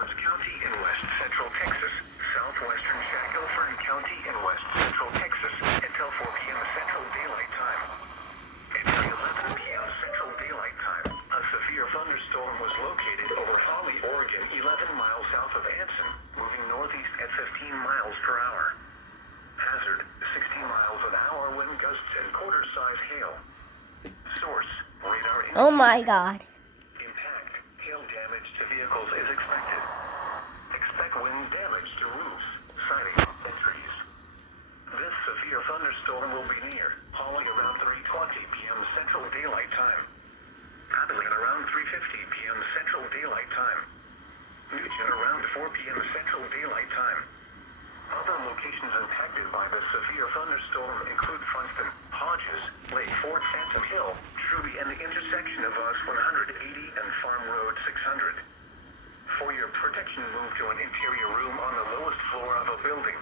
Orange County in west central Texas, southwestern Shackelford County in west central Texas until 4 p.m. Central Daylight Time. At 3:11 p.m. Central Daylight Time, a severe thunderstorm was located over Holly, Oregon, 11 miles south of Anson, moving northeast at 15 miles per hour. Hazard, 60 miles an hour wind gusts and quarter-size hail. Source, radar. Oh my God. Impact, hail damage to vehicles is expected. Expect wind damage to roofs, siding, and trees. This severe thunderstorm will be near Holly around 3:20 p.m. Central Daylight Time. Abilene around 3:50 p.m. Central Daylight Time. Nugent around 4 p.m. Central Daylight Time. Other locations impacted by the severe thunderstorm include Funston, Hodges, Lake Fort Phantom Hill, Truby, and the intersection of US 180 and Farm Road 600. For your protection, move to an interior room on the lowest floor of a building.